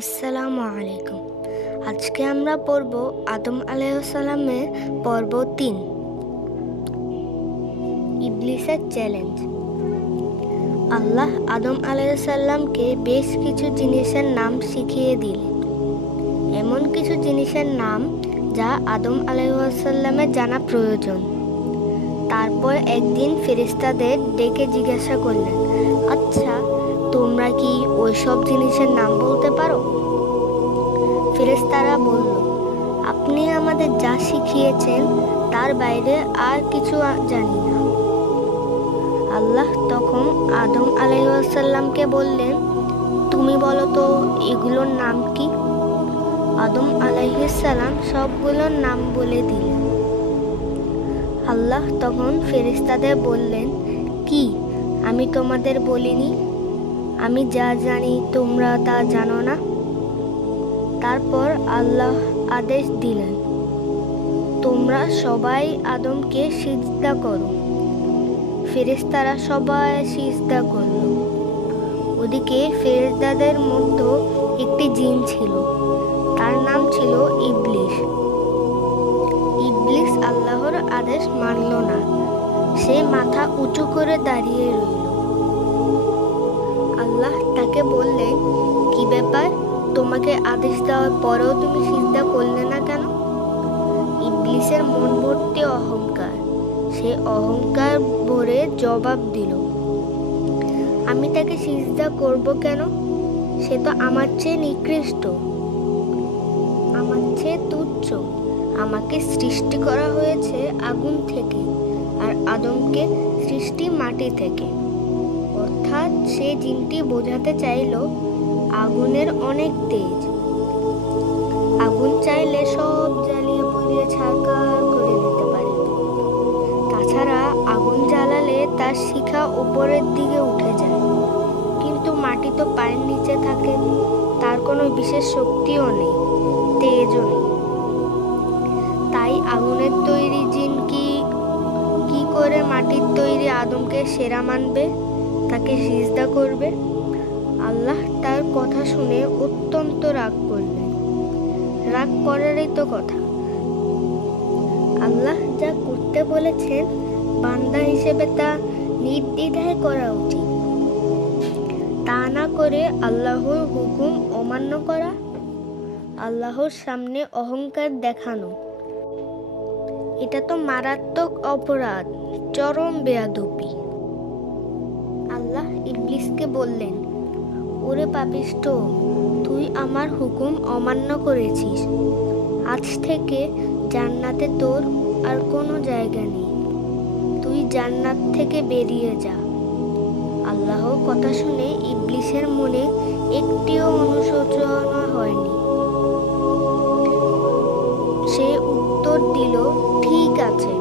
আসসালামু আলাইকুম। আজকে আমরা পড়ব আদম আলাইসাল্লামের পর্ব তিন। ইবলিসের চ্যালেঞ্জ। আল্লাহ আদম আলাইসাল্লামকে বেশ কিছু জিনিসের নাম শিখিয়ে দিলেন। এমন কিছু জিনিসের নাম যা আদম আলাইসাল্লামের জানা প্রয়োজন। তারপর একদিন ফেরিস্তাদের ডেকে জিজ্ঞাসা করলেন ওইসব জিনিসের নাম বলতে পারো? ফেরেশতারা বলল, আপনি আমাদের যা শিখিয়েছেন, তার বাইরে আর কিছু জানি না। আল্লাহ তখন আদম আলাইসাল্লামকে বললেন, তুমি বলো তো, এগুলোর নাম কি? আদম আলাইসাল্লাম সবগুলোর নাম বলে দিলেন। আল্লাহ তখন ফেরেশতাদের বললেন, কি? আমি তোমাদের বলিনি? আমি যা জানি তোমরা তা জানো না। তারপর আল্লাহ আদেশ দিলেন, তোমরা সবাই আদমকে সিজদা করো। ফেরেশতারা সবাই সিজদা করল। ওদিকে ফেরেশতাদের মধ্যে একটি জিন ছিল, তার নাম ছিল ইবলিশ ইবলিস আল্লাহর আদেশ মানল না, সে মাথা উঁচু করে দাঁড়িয়ে রইল। তাকে বললেন কি ব্যাপার? তোমাকে আদেশ দেওয়ার পরেও তুমি সিজদা করলে না কেন? ইবলিসের মন ভর্তি অহংকার। সে অহংকার ভরে জবাব দিল, আমি তাকে সিজদা করব কেন? সে তো আমার চেয়ে নিকৃষ্ট। আমার চেয়ে তুচ্ছ। আমাকে সৃষ্টি করা হয়েছে আগুন থেকে আর আদমকে সৃষ্টি মাটি থেকে। সে জিনটি বোঝাতে চাইল, আগুনের অনেক তেজ। আগুন চাইলে সব জ্বালিয়ে পুড়িয়ে ছারকার করে দিতে পারে। তাছাড়া আগুন জ্বালালে তার শিখা উপরের দিকে উঠে যায়। কিন্তু মাটি তো পায়ের নিচে থাকে, তার কোনো বিশেষ শক্তিও নেই, তেজও নেই। তাই আগুনের তৈরি জিন কি কি করে মাটির তৈরি আদমকে সেরা মানবে? তাকে সিজদা করবে। আল্লাহ তার কথা শুনে অত্যন্ত রাগ করলেন। রাগ করারই তো কথা। আল্লাহ যা করতে বলেছেন, বান্দা হিসেবে তা নির্দ্বিধায় করা উচিত। তা না করে আল্লাহর হুকুম অমান্য করা, আল্লাহর সামনে অহংকার দেখানো, এটা তো মারাত্মক অপরাধ, চরম আল্লাহ ইবলিসকে বললেন, ওরে পাপিষ্ট তুই আমার হুকুম অমান্য করেছিস। আজ থেকে জান্নাতে তোর আর কোনো জায়গা নেই। তুই জান্নাত থেকে বেরিয়ে যা। আল্লাহর কথা শুনে ইবলিসের মনে একটিও অনুশোচনা হয়নি। সে উত্তর দিল, ঠিক আছে,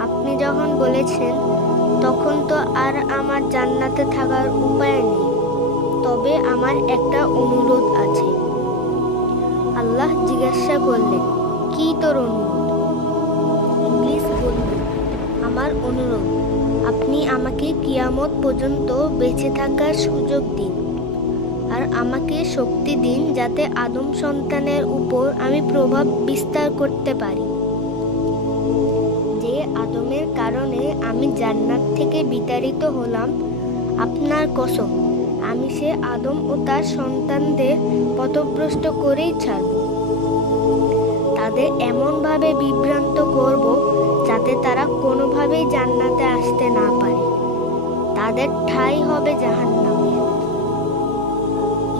আপনি যখন বলেছেন তখন তো আর আমার জান্নাতে থাকার উপায় নেই। তবে আমার একটা অনুরোধ আছে। আল্লাহ জিজ্ঞাসা করলেন, কি তোর অনুরোধ? ইবলিস বলল, আমার অনুরোধ, আপনি আমাকে কিয়ামত পর্যন্ত বেঁচে থাকার সুযোগ দিন। আর আমাকে শক্তি দিন যাতে আদম সন্তানের উপর আমি প্রভাব বিস্তার করতে পারি। কারণে আমি জান্নাত থেকে বিতাড়িত হলাম। আপনার কসম, আমি সে আদম ও তার সন্তানদের পথভ্রষ্ট করেই ছাড়ব। তাদের এমনভাবে বিভ্রান্ত করব যাতে তারা কোনোভাবেই জান্নাতে আসতে না পারে। তাদের ঠাই হবে জাহান্নামে।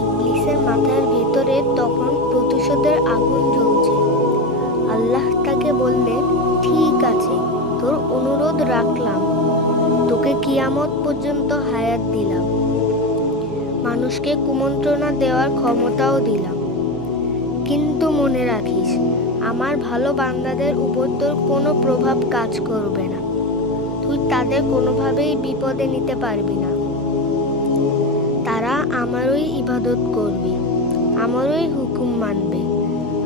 ইবলিসের মাথার ভেতরে তখন প্রতিশোধের আগুন তোর অনুরোধ রাখলাম। তোকে কিয়ামত পর্যন্ত হায়াত দিলাম। মানুষকে কুমন্ত্রণা দেওয়ার ক্ষমতাও দিলাম। কিন্তু মনে রাখিস, আমার ভালো বান্দাদের উপর তোর কোনো প্রভাব কাজ করবে না। তুই তাদের কোনোভাবেই বিপদে নিতে পারবি না। তারা আমারই ইবাদত করবে, আমারই হুকুম মানবে।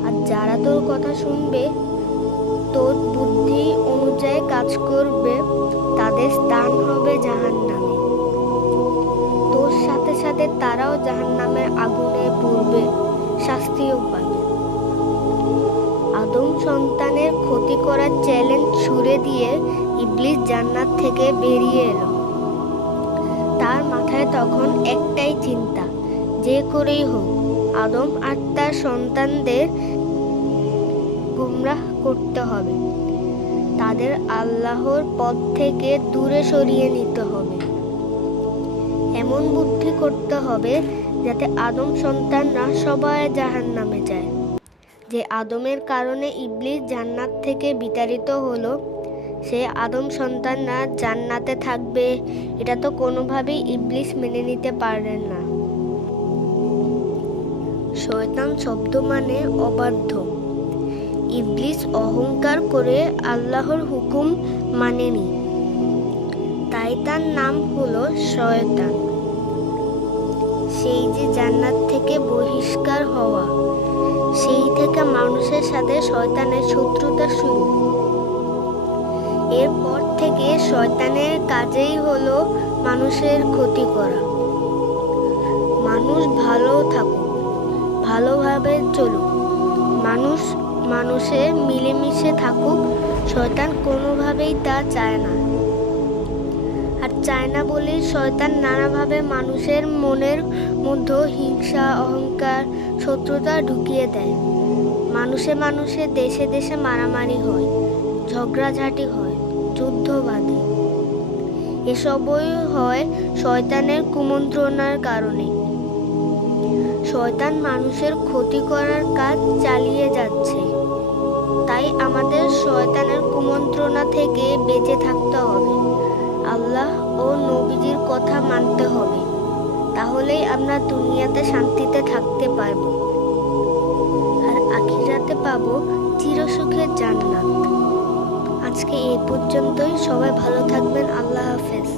আর যারা তোর কথা শুনবে তোর বুদ্ধি অনুযায়ী কাজ করবে, তাদের স্থান হবে জাহান্নামে। তোর সাথে সাথে তারাও জাহান্নামের আগুনে পড়বে, শাস্তিও পাবে। আদম সন্তানের ক্ষতি করার চ্যালেঞ্জ ছুড়ে দিয়ে ইবলিস জান্নাত থেকে বেরিয়ে এলো। তার মাথায় তখন একটাই চিন্তা, যে করেই হোক, আদম আর তার সন্তানদের গুমরাহ করতে হবে। তাদের আল্লাহর পথ থেকে দূরে সরিয়ে নিতে হবে। এমন বুদ্ধি করতে হবে যাতে আদম সন্তানরা সবাই জাহান নামে যায়। যে আদমের কারণে ইবলিস জান্নাত থেকে বিতাড়িত হলো, সে আদম সন্তানরা জান্নাতে থাকবে, এটা তো কোনোভাবেই ইবলিস মেনে নিতে পারলেন না। শয়তান শব্দ মানে অবাধ্য। ইবলিস অহংকার করে আল্লাহর হুকুম মানেনি। তাই তার নাম হলো শয়তান। সেই যে জান্নাত থেকে বহিষ্কার হওয়া, সেই থেকে মানুষের সাথে শয়তানের শত্রুতা শুরু। এরপর থেকে শয়তানের কাজেই হলো মানুষের ক্ষতি করা। মানুষ ভালো থাকুক, ভালোভাবে চলুক। মানুষ মানুষের মিলেমিশে থাকুক, শয়তান কোনোভাবেই তা চায় না। আর চায় না বলেই শয়তান নানাভাবে মানুষের মনের মধ্যে হিংসা, অহংকার, শত্রুতা ঢুকিয়ে দেয়। মানুষে মানুষে দেশে দেশে মারামারি হয়, ঝগড়াঝাটি হয় যুদ্ধ বাঁধে এসবই হয় শয়তানের কুমন্ত্রণার কারণে। শয়তান মানুষের ক্ষতি করার কাজ চালিয়ে যাচ্ছে। তাই আমাদের শয়তানের কুমন্ত্রণা থেকে বেঁচে থাকতে হবে। আল্লাহ ও নবীজির কথা মানতে হবে। তাহলেই আমরা দুনিয়াতে শান্তিতে থাকতে পারব। আর আখিরাতে পাবো চিরসুখের জান্নাত। আজকে এই পর্যন্তই। সবাই ভালো থাকবেন। আল্লাহ হাফেজ।